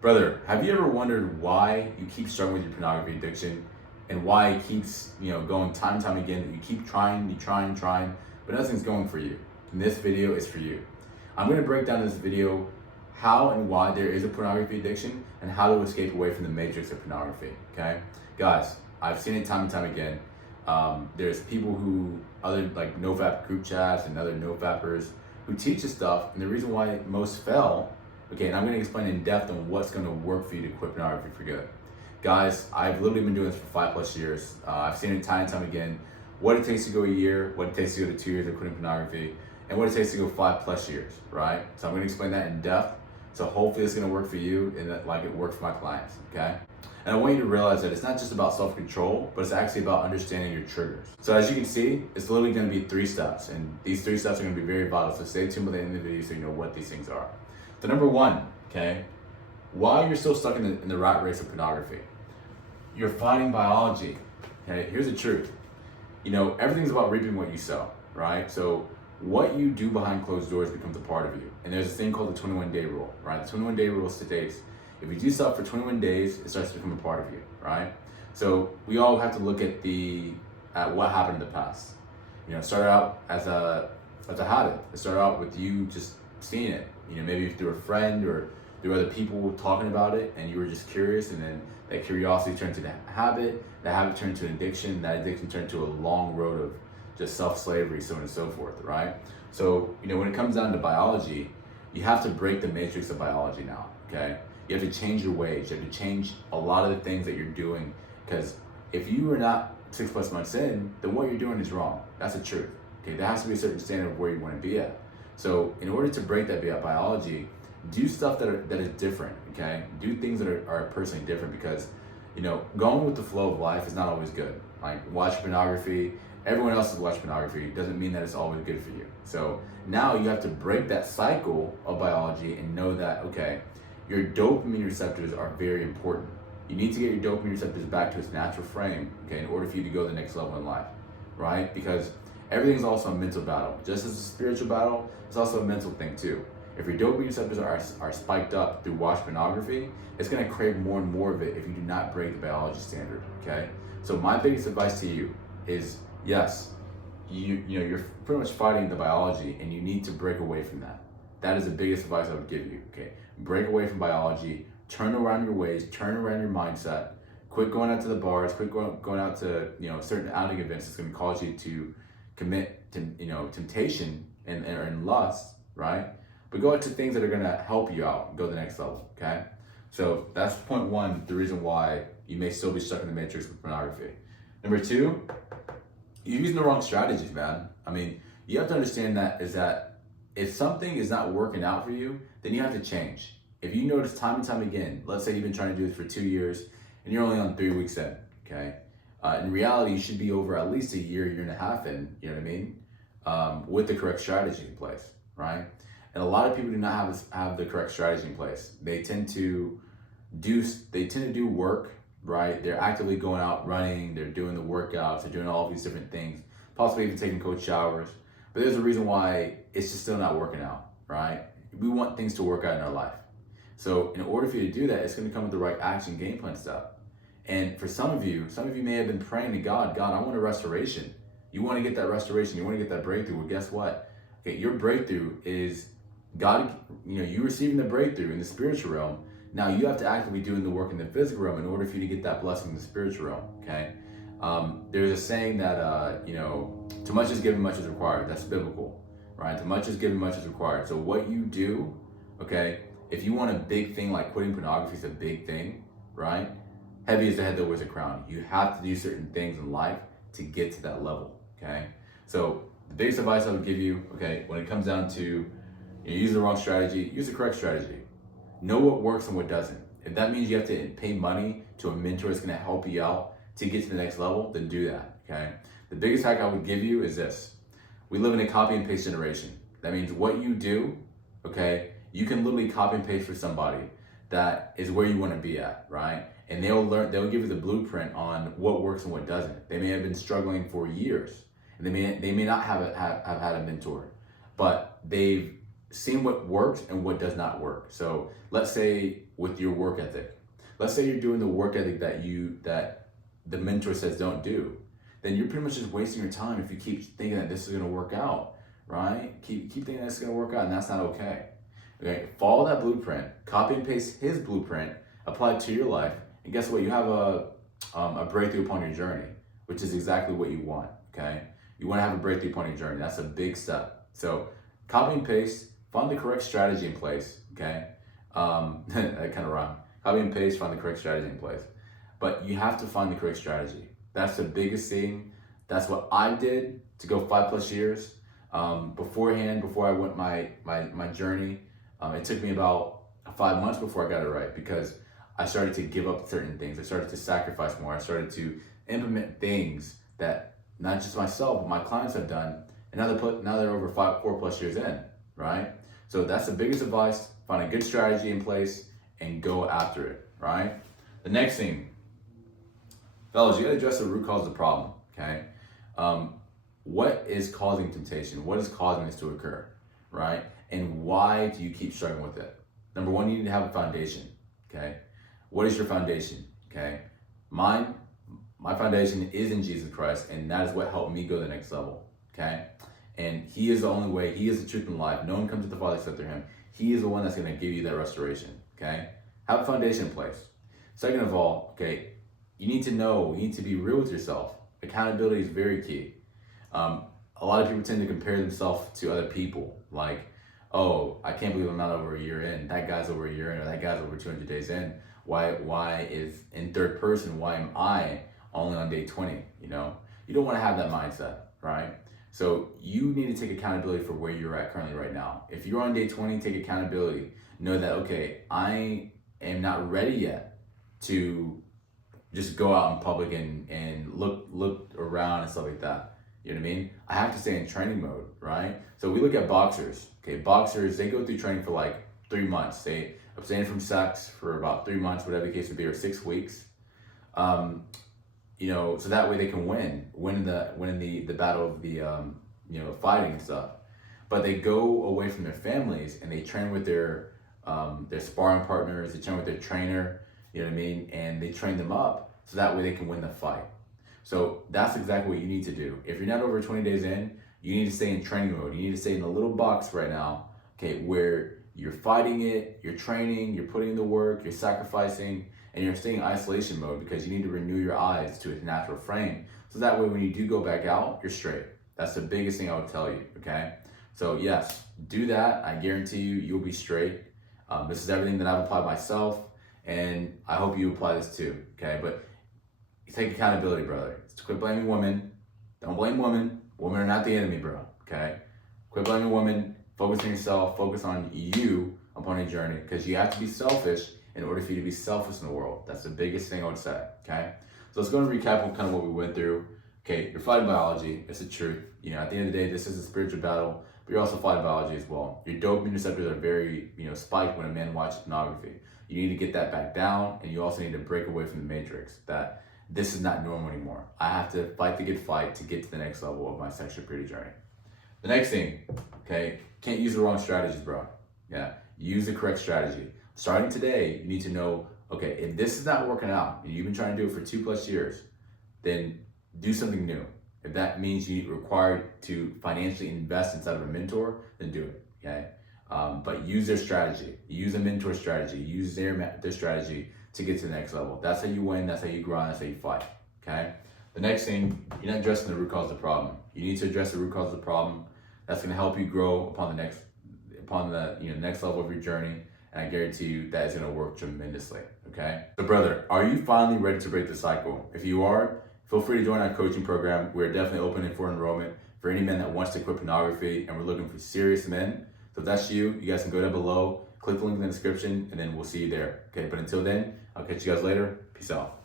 Brother, have you ever wondered why you keep struggling with your pornography addiction and why it keeps, going time and time again that you keep trying, but nothing's going for you? And this video is for you. I'm going to break down in this video how and why there is a pornography addiction and how to escape away from the matrix of pornography, okay? Guys, I've seen it time and time again. There's people who, other like NoFap group chats and other NoFappers who teach this stuff, and the reason why most fail. Okay, and I'm going to explain in depth on what's going to work for you to quit pornography for good. Guys, I've literally been doing this for 5+ years. I've seen it time and time again. What it takes to go a year, what it takes to go to 2 years of quitting pornography, and what it takes to go 5+ years, right? So I'm going to explain that in depth. So hopefully it's going to work for you and that like it works for my clients, okay? And I want you to realize that it's not just about self-control, but it's actually about understanding your triggers. So as you can see, it's literally going to be 3 steps, and these 3 steps are going to be very vital. So stay tuned with the end of the video so you know what these things are. So number 1, okay, why you're still stuck in the rat race of pornography. You're fighting biology, okay? Here's the truth. Everything's about reaping what you sow, right? So what you do behind closed doors becomes a part of you. And there's a thing called the 21-day rule, right? The 21-day rule states, if you do stuff for 21 days, it starts to become a part of you, right? So we all have to look at what happened in the past. It started out as a habit. It started out with you just seeing it, maybe through a friend or through other people talking about it, and you were just curious, and then that curiosity turned to that habit turned to an addiction, that addiction turned to a long road of just self-slavery, so on and so forth, right? So, when it comes down to biology, you have to break the matrix of biology now, okay? You have to change your ways, you have to change a lot of the things that you're doing, because if you are not 6+ months in, then what you're doing is wrong. That's the truth, okay? There has to be a certain standard of where you want to be at. So in order to break that biology, do stuff that is different, okay? Do things that are personally different, because, going with the flow of life is not always good. Like, watch pornography, everyone else is watching pornography, doesn't mean that it's always good for you. So now you have to break that cycle of biology and know that, okay, your dopamine receptors are very important. You need to get your dopamine receptors back to its natural frame, okay, in order for you to go to the next level in life, right? Because everything's also a mental battle. Just as a spiritual battle, it's also a mental thing too. If your dopamine receptors are spiked up through watch pornography, it's gonna crave more and more of it if you do not break the biology standard, okay? So my biggest advice to you is, yes, you're pretty much fighting the biology, and you need to break away from that. That is the biggest advice I would give you, okay? Break away from biology, turn around your ways, turn around your mindset, quit going out to the bars, quit going out to, certain outing events that's gonna cause you to commit to, temptation and lust, right? But go out to things that are gonna help you out, go to the next level, okay? So that's point 1, the reason why you may still be stuck in the matrix with pornography. Number 2, you're using the wrong strategies, man. I mean, you have to understand that if something is not working out for you, then you have to change. If you notice time and time again, let's say you've been trying to do this for 2 years and you're only on 3 weeks in, okay? In reality, you should be over at least a year and a half in, you know what I mean? With the correct strategy in place, right? And a lot of people do not have the correct strategy in place. They tend to do work, right? They're actively going out running, they're doing the workouts, they're doing all of these different things, possibly even taking cold showers. But there's a reason why it's just still not working out, right? We want things to work out in our life. So in order for you to do that, it's going to come with the right action game plan stuff. And for some of you may have been praying to God, I want a restoration. You want to get that restoration, you want to get that breakthrough. Well, guess what? Okay, your breakthrough is God, you receiving the breakthrough in the spiritual realm. Now you have to actively doing the work in the physical realm in order for you to get that blessing in the spiritual realm, okay? There's a saying that, too much is given, much is required. That's biblical, right? Too much is given, much is required. So what you do, okay, if you want a big thing like quitting pornography is a big thing, right? Heavy is the head that wears a crown. You have to do certain things in life to get to that level, okay? So the biggest advice I would give you, okay, when it comes down to use the wrong strategy, use the correct strategy. Know what works and what doesn't. If that means you have to pay money to a mentor that's gonna help you out to get to the next level, then do that, okay? The biggest hack I would give you is this. We live in a copy and paste generation. That means what you do, okay, you can literally copy and paste for somebody that is where you wanna be at, right? And they'll give you the blueprint on what works and what doesn't. They may have been struggling for years, and they may not have had a mentor, but they've seen what works and what does not work. So let's say with your work ethic. Let's say you're doing the work ethic that the mentor says don't do. Then you're pretty much just wasting your time if you keep thinking that this is gonna work out, right? Keep thinking that's gonna work out, and that's not okay. Okay, follow that blueprint, copy and paste his blueprint, apply it to your life, and guess what? You have a breakthrough upon your journey, which is exactly what you want, okay? You wanna have a breakthrough upon your journey. That's a big step. So copy and paste, find the correct strategy in place, okay? That kind of rhymed. Copy and paste, find the correct strategy in place. But you have to find the correct strategy. That's the biggest thing. That's what I did to go 5+ years. Beforehand, before I went my journey, it took me about 5 months before I got it right, because I started to give up certain things. I started to sacrifice more. I started to implement things that not just myself, but my clients have done. And now they're over 4+ years in, right? So that's the biggest advice. Find a good strategy in place and go after it, right? The next thing, fellas, you gotta address the root cause of the problem, okay? What is causing temptation? What is causing this to occur, right? And why do you keep struggling with it? Number one, you need to have a foundation, okay? What is your foundation, okay? My foundation is in Jesus Christ, and that is what helped me go to the next level, okay? And he is the only way. He is the truth and life. No one comes to the Father except through him. He is the one that's going to give you that restoration, okay? Have a foundation in place. Second of all, okay, you need to be real with yourself. Accountability is very key. A lot of people tend to compare themselves to other people. Like, oh, I can't believe I'm not over a year in. That guy's over a year in, or that guy's over 200 days in. Why is in third person? Why am I only on day 20? You know, you don't want to have that mindset, right? So you need to take accountability for where you're at currently right now. If you're on day 20, take accountability. Know that, okay, I am not ready yet to just go out in public and look around and stuff like that. You know what I mean? I have to stay in training mode, right? So we look at boxers. Okay, boxers, they go through training for like 3 months. They abstain from sex for about 3 months, whatever the case would be, or 6 weeks. You know, so that way they can win in the battle of the you know, fighting and stuff. But they go away from their families and they train with their sparring partners. They train with their trainer. You know what I mean? And they train them up so that way they can win the fight. So that's exactly what you need to do. If you're not over 20 days in, you need to stay in training mode. You need to stay in a little box right now, okay, where you're fighting it, you're training, you're putting in the work, you're sacrificing, and you're staying in isolation mode because you need to renew your eyes to its natural frame. So that way when you do go back out, you're straight. That's the biggest thing I would tell you, okay? So yes, do that. I guarantee you'll be straight. This is everything that I've applied myself, and I hope you apply this too, okay? But take accountability, brother. Quit blaming women. Don't blame women. Women are not the enemy, bro, okay? Quit blaming women. Focus on yourself. Focus on you upon a journey, because you have to be selfish in order for you to be selfless in the world. That's the biggest thing I would say, okay? So let's go and recap on kind of what we went through. Okay, you're fighting biology. It's the truth. You know, at the end of the day, this is a spiritual battle, but you're also fighting biology as well. Your dopamine receptors are very, you know, spiked when a man watches pornography. You need to get that back down, and you also need to break away from the matrix. That this is not normal anymore. I have to fight the good fight to get to the next level of my sexual purity journey. The next thing, okay, can't use the wrong strategies, bro. Yeah, use the correct strategy. Starting today, you need to know, okay, if this is not working out, and you've been trying to do it for 2+ years, then do something new. If that means you're required to financially invest inside of a mentor, then do it, okay? But use their strategy. Use a mentor strategy. Use their strategy to get to the next level. That's how you win. That's how you grind. That's how you fight, okay? The next thing, you're not addressing the root cause of the problem. You need to address the root cause of the problem. That's going to help you grow upon the next level of your journey. And I guarantee you that is going to work tremendously, okay? So brother, are you finally ready to break the cycle? If you are, feel free to join our coaching program. We're definitely opening for enrollment for any man that wants to quit pornography, and we're looking for serious men. So if that's you, you guys can go down below, click the link in the description, and then we'll see you there, okay? But until then, I'll catch you guys later. Peace out.